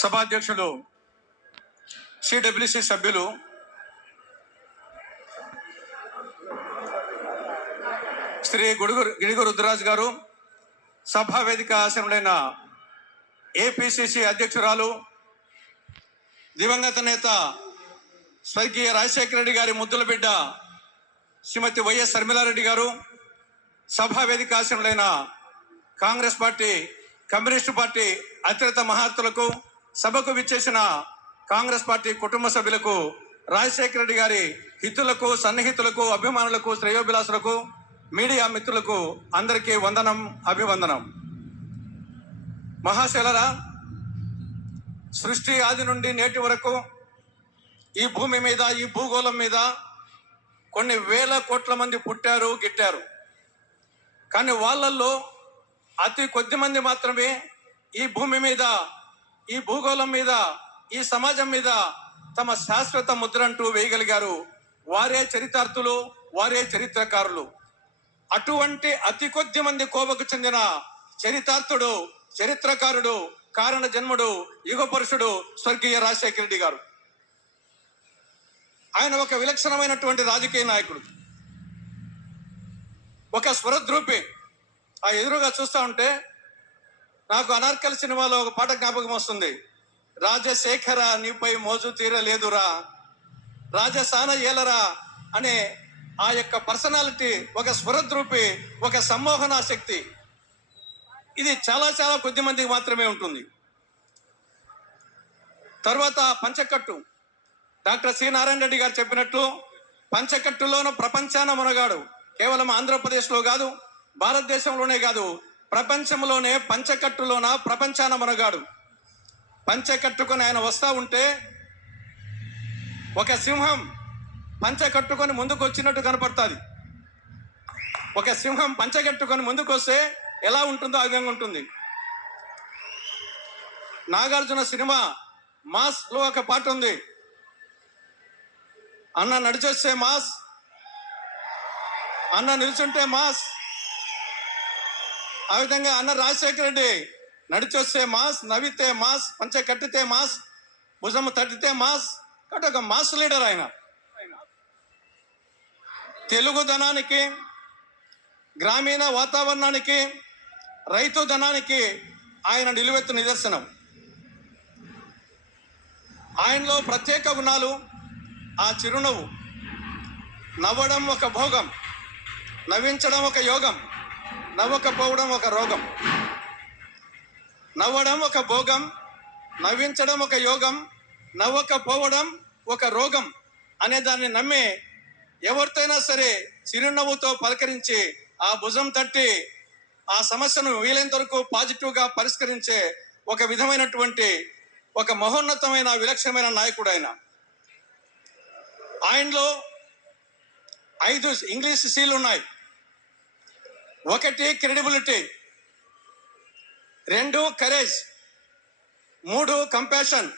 సభాధ్యక్షులు సిడబ్ల్యూసి సభ్యులు శ్రీ గిడుగు రుద్రరాజు గారు, సభా వేదిక ఆసీనులైన ఏపీసీసీ అధ్యక్షురాలు దివంగత నేత స్వర్గీయ రాజశేఖర రెడ్డి గారి ముద్దుల బిడ్డ శ్రీమతి వైఎస్ శర్మిలారెడ్డి గారు, సభా వేదిక ఆసీనులైన కాంగ్రెస్ పార్టీ, కమ్యూనిస్టు పార్టీ అత్యంత మహాత్ములకు, సభకు విచ్చేసిన కాంగ్రెస్ పార్టీ కుటుంబ సభ్యులకు, రాజశేఖర రెడ్డి గారి హితులకు, సన్నిహితులకు, అభిమానులకు, శ్రేయోభిలాసులకు, మీడియా మిత్రులకు అందరికీ వందనం, అభివందనం. మహాశైలరా, సృష్టి ఆది నుండి నేటి వరకు ఈ భూమి మీద, ఈ భూగోళం మీద కొన్ని వేల కోట్ల మంది పుట్టారు, గిట్టారు. కానీ వాళ్ళల్లో అతి కొద్ది మంది మాత్రమే ఈ భూమి మీద, ఈ భూగోళం మీద, ఈ సమాజం మీద తమ శాశ్వత ముద్ర అంటూ వేయగలిగారు. వారే చరితార్థులు, వారే చరిత్రకారులు. అటువంటి అతి కొద్ది మంది కోవకు చెందిన చరితార్థుడు, చరిత్రకారుడు, కారణ జన్ముడు, యుగ పురుషుడు స్వర్గీయ రాజశేఖర రెడ్డి గారు. ఆయన ఒక విలక్షణమైనటువంటి రాజకీయ నాయకుడు, ఒక స్వరద్రూపి. ఆ ఎదురుగా చూస్తూ ఉంటే నాకు అనార్కలి సినిమాలో ఒక పాట జ్ఞాపకం వస్తుంది. రాజశేఖర నీపై మోజు తీరలేదురా, రాజసాన ఏలరా అనే ఆ యొక్క పర్సనాలిటీ, ఒక స్వరద్రూపి, ఒక సమ్మోహన శక్తి. ఇది చాలా చాలా కొద్ది మందికి మాత్రమే ఉంటుంది. తర్వాత పంచకట్టు. డాక్టర్ సి నారాయణ రెడ్డి గారు చెప్పినట్లు పంచకట్టులోనూ ప్రపంచాన మునగాడు. కేవలం ఆంధ్రప్రదేశ్లో కాదు, భారతదేశంలోనే కాదు, ప్రపంచంలోనే పంచకట్టులోన ప్రపంచాన మునగాడు. పంచకట్టుకొని ఆయన వస్తూ ఉంటే ఒక సింహం పంచకట్టుకొని ముందుకు వచ్చినట్టు కనపడుతుంది. ఒక సింహం పంచకట్టుకొని ముందుకు వస్తే ఎలా ఉంటుందో ఆ విధంగా ఉంటుంది. నాగార్జున సినిమా మాస్ లో ఒక పాట ఉంది. అన్న నడిచొస్తే మాస్, అన్న నిల్చుంటే మాస్. ఆ విధంగా అన్న రాజశేఖర రెడ్డి నడిచొస్తే మాస్, నవ్వితే మాస్, పంచ కట్టితే మాస్, భుజము తట్టితే మాస్. కాబట్టి ఒక మాస్ లీడర్ ఆయన. తెలుగు ధనానికి, గ్రామీణ వాతావరణానికి, రైతు ధనానికి ఆయన నిలువెత్తు నిదర్శనం. ఆయనలో ప్రత్యేక గుణాలు. ఆ చిరునవ్వు, నవ్వడం ఒక భోగం, నవ్వించడం ఒక యోగం, నవ్వకపోవడం ఒక రోగం. నవ్వడం ఒక భోగం, నవ్వించడం ఒక యోగం, నవ్వకపోవడం ఒక రోగం అనే దాన్ని నమ్మి ఎవరితోనైనా సరే చిరునవ్వుతో పలకరించి, ఆ భుజం తట్టి ఆ సమస్యను వీలైనంత వరకు పాజిటివ్గా పరిష్కరించే ఒక విధమైనటువంటి ఒక మహోన్నతమైన విలక్షణమైన నాయకుడు ఆయన. ఆయనలో 5 ఇంగ్లీష్ సీలు ఉన్నాయి. 1 credibility, 2 courage, 3 compassion,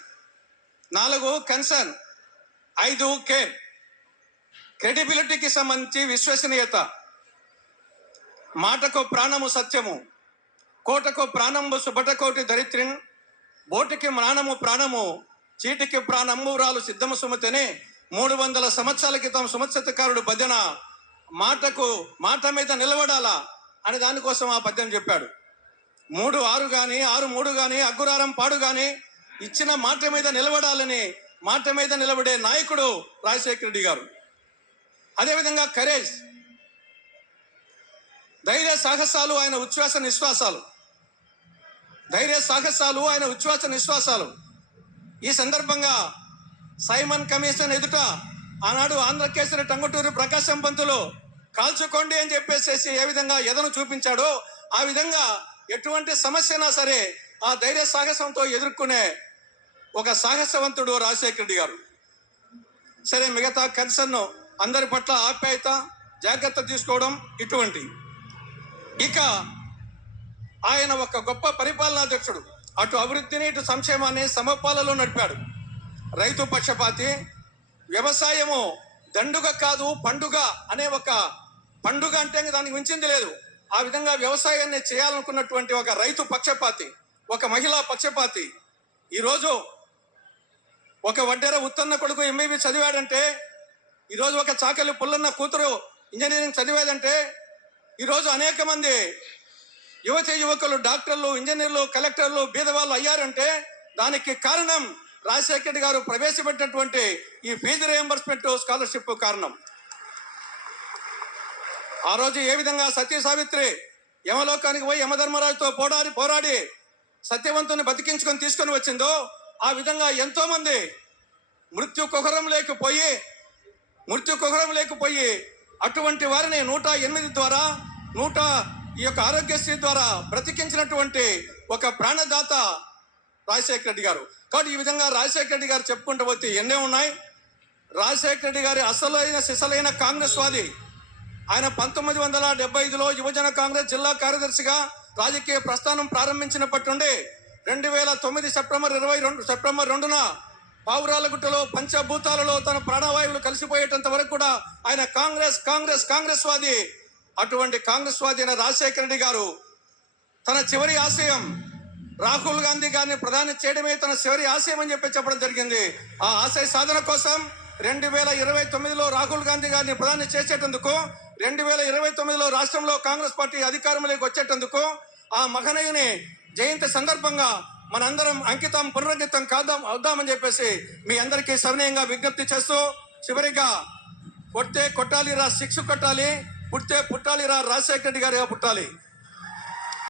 4 concern, 5 care. క్రెడిబిలిటీకి సంబంధించి విశ్వసనీయత. మాటకు ప్రాణము సత్యము, కోటకు ప్రాణంబు సుబటకోటి దరిత్రిన్, బోటికి ప్రాణము ప్రాణము, చీటికి ప్రాణంబురాలు సిద్ధము సుమతిని. 300 సంవత్సరాల క్రితం సుమత్సతకారుడు భజన. మాట మీద నిలబడాలా అనే దానికోసం ఆ పద్యం చెప్పాడు. 3-6 కానీ 6-3 కానీ అగ్గురారం పాడు కానీ ఇచ్చిన మాట మీద నిలబడాలని, మాట మీద నిలబడే నాయకుడు రాజశేఖర రెడ్డి గారు. అదేవిధంగా కరేజ్, ధైర్య సాహసాలు ఆయన ఉచ్ఛ్వాస నిశ్వాసాలు. ధైర్య సాహసాలు ఆయన ఉచ్ఛ్వాస నిశ్వాసాలు. ఈ సందర్భంగా సైమన్ కమిషన్ ఎదుట ఆనాడు ఆంధ్రకేసరి టంగుటూరి ప్రకాశం పంతులు కాల్చుకోండి అని చెప్పేసి ఏ విధంగా ఎదను చూపించాడో ఆ విధంగా ఎటువంటి సమస్యనా సరే ఆ ధైర్య సాహసంతో ఎదుర్కొనే ఒక సాహసవంతుడు రాజశేఖర రెడ్డి గారు. సరే, మిగతా కన్సర్న్, అందరి పట్ల ఆప్యాయత, జాగ్రత్త తీసుకోవడం, ఇటువంటి. ఇక ఆయన ఒక గొప్ప పరిపాలనాధ్యక్షుడు. అటు అభివృద్ధిని, ఇటు సంక్షేమాన్ని సమపాలలో నడిపాడు. రైతు పక్షపాతి. వ్యవసాయము దండుగ కాదు పండుగ అనే ఒక పండుగ అంటే దానికి మించింది లేదు. ఆ విధంగా వ్యవసాయాన్ని చేయాలనుకున్నటువంటి ఒక రైతు పక్షపాతి, ఒక మహిళా పక్షపాతి, ఈరోజు ఒక వడ్డెర ఉత్తన్న కొడుకు ఎంబీబీ చదివాడంటే, ఈరోజు ఒక చాకలి పుల్లన్న కూతురు ఇంజనీరింగ్ చదివేదంటే, ఈరోజు అనేక మంది యువతి యువకులు డాక్టర్లు, ఇంజనీర్లు, కలెక్టర్లు, బీదవాళ్ళు అయ్యారంటే దానికి కారణం రాజశేఖర రెడ్డి గారు ప్రవేశపెట్టినటువంటి ఈ ఫీజు రియంబర్స్మెంట్ స్కాలర్షిప్ కారణం. ఆ రోజు ఏ విధంగా సతీ సావిత్రి యమలోకానికి పోయి యమధర్మరాజుతో పోరాడి సత్యవంతుని బతికించుకొని తీసుకొని వచ్చిందో, ఆ విధంగా ఎంతో మంది మృత్యు కుహరం లేకపోయి అటువంటి వారిని 108 ద్వారా ఈ యొక్క ఆరోగ్యశ్రీ ద్వారా బ్రతికించినటువంటి ఒక ప్రాణదాత రాజశేఖర రెడ్డి గారు. కాబట్టి ఈ విధంగా రాజశేఖర రెడ్డి గారు చెప్పుకుంటూ పోతే ఎన్నే ఉన్నాయి. రాజశేఖర రెడ్డి గారి అసలైన సిసలైన కాంగ్రెస్ వాది. ఆయన 1975లో యువజన కాంగ్రెస్ జిల్లా కార్యదర్శిగా రాజకీయ ప్రస్థానం ప్రారంభించినప్పటి నుండి 2009 సెప్టెంబర్ 2న పావురాలగుట్టలో పంచభూతాలలో తన ప్రాణవాయువులు కలిసిపోయేటంత వరకు కూడా ఆయన కాంగ్రెస్ వాది. అటువంటి కాంగ్రెస్ వాది అయిన రాజశేఖర రెడ్డి గారు తన చివరి ఆశయం రాహుల్ గాంధీ గారిని ప్రధాని చేయడమే తన చివరి ఆశయం అని చెప్పడం జరిగింది. ఆ ఆశయ సాధన కోసం 2029లో రాహుల్ గాంధీ గారిని ప్రధాని చేసేటందుకు, 2029లో రాష్ట్రంలో కాంగ్రెస్ పార్టీ అధికారంలోకి వచ్చేటందుకు ఆ మహనీయుని జయంతి సందర్భంగా మనందరం పునరంకితం అవుదామని చెప్పేసి మీ అందరికీ సవినయంగా విజ్ఞప్తి చేస్తూ, చివరిగా కొట్టాలిరా 6 కొట్టాలి, పుట్టాలిరా రాజశేఖర రెడ్డి గారిగా పుట్టాలి.